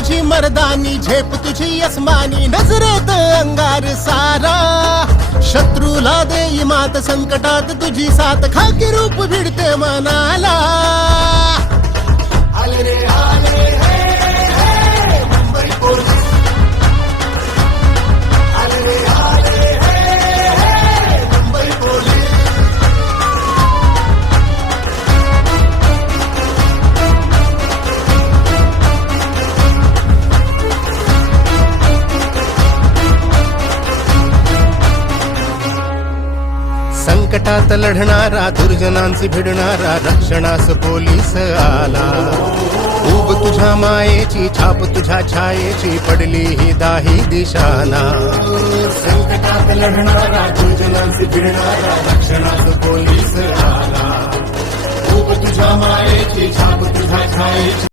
तुझी मर्दानी, झेप तुझी अस्मानी, नजरेत अंगार सारा. शत्रूला देई मात, संकटात तुझी साथ, खाकी रूप भिडते मनाला. आले रे आले हे, हे, मुंबई पोलीस. आले रे आले हे, हे, मुंबई पोलीस. संकटात लढणारा, दुर्जनांची भिडणारा, रक्षणास पोलीस आला. उब तुझ्या मायेची, छाप तुझ्या छायेची, पडली ही दाही दिशाना. संकटात लढणारा, दुर्जनांची भिडणारा, रक्षणास पोलीस आला. उब तुझ्या मायेची, छाप तुझ्या छायेची.